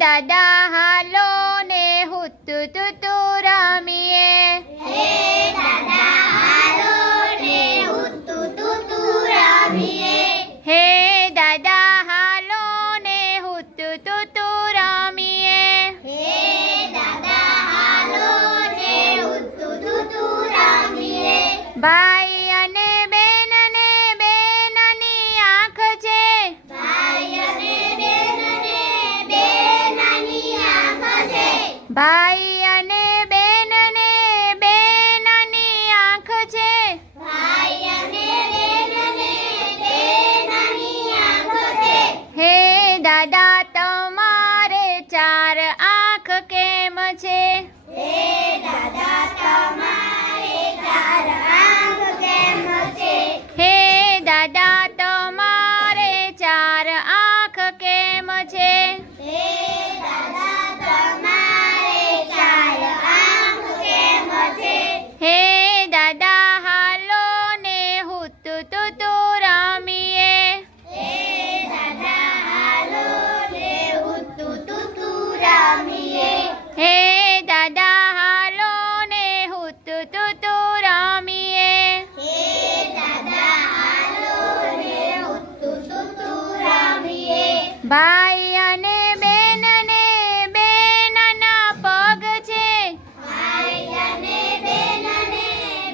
દાદા હાલો ને હુતુ તુતુ રમીએ. હે દાદા હાલો ને હુતુ તુતુ રમીએ. હે દાદા હાલો ને હુતુ તુતુ રમીએ. હે દાદા હાલો ને હુતુ તુતુ રમીએ. ભાઈ અને બેન ને બેનની આંખ છે. ભાઈ અને બેન ને બેનની આંખ છે. ભાઈ અને બેન ને બેનની આંખ છે. ભાઈ અને બેન ને બેનની આંખ છે. હે દાદા તમારે ચાર આંખ કેમ છે? હે દાદા તમારે ચાર આંખ કેમ છે? હે દાદા તમારે ચાર આંખ કેમ છે? હે દાદા તમારે ચાર આંખ કેમ છે? હે દાદા હાલો ને હુતુ તુતુ રમીએ. હે દાદા હાલો ને હુતુ તુતુ રમીએ. હે દાદા હાલો ને હુતુ તુતુ રમીએ. હે દાદા હાલો ને હુતુ તુતુ રમીએ. ભાઈ અને બેન ને બેનના પગ છે. ભાઈ અને બેન ને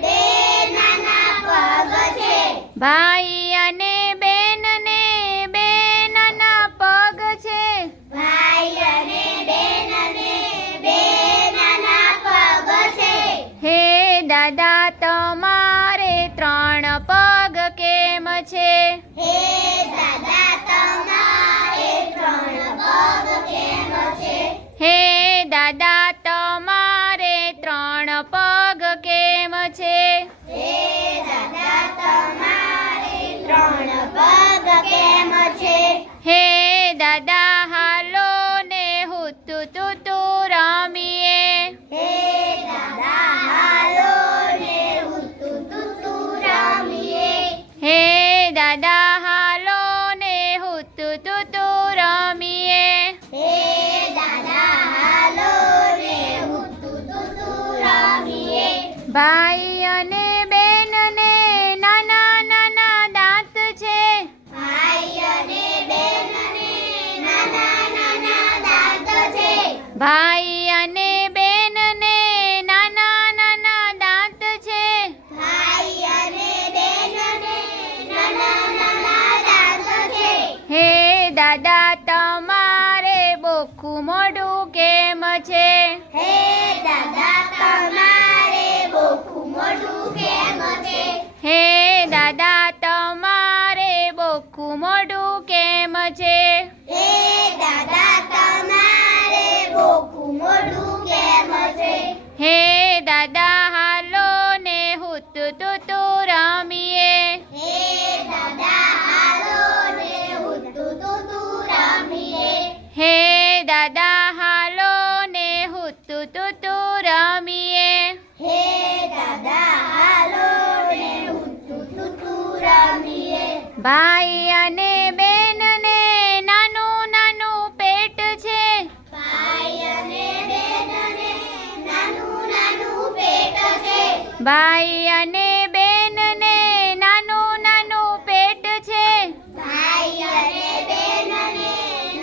બેનના પગ છે. ભાઈ અને બેન ને બેનના પગ છે. ભાઈ અને બેન ને બેનના પગ છે. હે દાદા તમારે ત્રણ પગ કેમ છે? હે દાદા તમારે ત્રણ પગ કેમ છે? હે દાદા તમારે ત્રણ પગ કેમ છે? હે દાદા તમારે ત્રણ પગ કેમ છે? હે દાદા હાલો ને હુતુ તુતુ રમીએ. હે દાદા હાલો ને હુતુ તુતુ રમીએ. હે દાદા હાલો ને હુતુ તુતુ રમીએ. હે દાદા હાલો ને હુતુ તુતુ રમીએ. ભાઈ અને બેન ને નાના નાના દાંત છે. ભાઈ અને બેન ને નાના નાના દાંત છે. ભાઈ અને બેન ને નાના નાના દાંત છે. ભાઈ અને બેન ને નાના નાના દાંત છે. હે દાદા તમારે બોખું મોઢું કેમ છે? હે દાદા તમારે બોખું મોઢું કેમ છે? હે દાદા તમારે બોખું મોઢું કેમ છે? હે દાદા તમારે બોખું મોઢું કેમ છે? હે દાદા હાલો ને હુતુ તુતુ રમીએ. હે દાદા હાલો ને હુતુ તુતુ રમીએ. હે દાદા હાલો ને હુતુ તુતુ રમીએ. હે દાદા હાલો ને હુતુ તુતુ રમીએ. ભાઈ અને બેન ને નાનું નાનું પેટ છે. ભાઈ અને બેન ને નાનું નાનું પેટ છે. ભાઈ અને બેન ને નાનું નાનું પેટ છે. ભાઈ અને બેન ને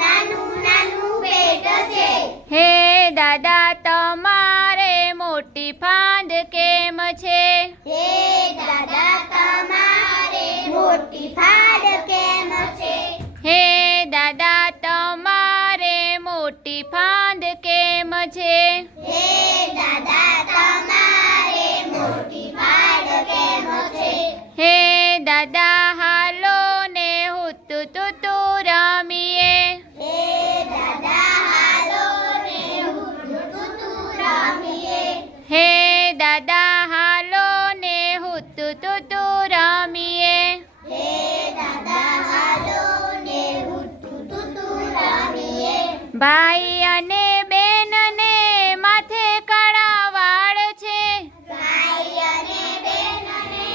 નાનું નાનું પેટ છે. હે દાદા તમારે મોટી ફાંદ કેમ છે? હે દાદા તમારે મોટી ફાડ કેમ છે? હે દાદા તમારે મોટી ફાંદ કેમ છે? હે દાદા તમારે મોટી ફાડ કેમ છે? હે દાદા હાલો ને હુતુ તુતુ રમીએ. હે દાદા હાલો ને હુતુ તુતુ રમીએ. હે દાદા હાલો ને હુતુ તુતુ રમીએ. હે દાદા હાલો ને હુતુ તુતુ રમીએ. ભાઈ અને બેન ને માથે કાળા વાળ છે. ભાઈ અને બેન ને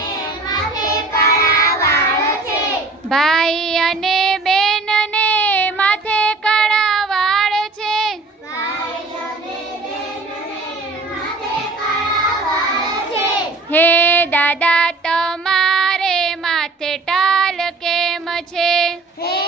માથે કાળા વાળ છે. ભાઈ અને બેન ને માથે કાળા વાળ છે. છે હે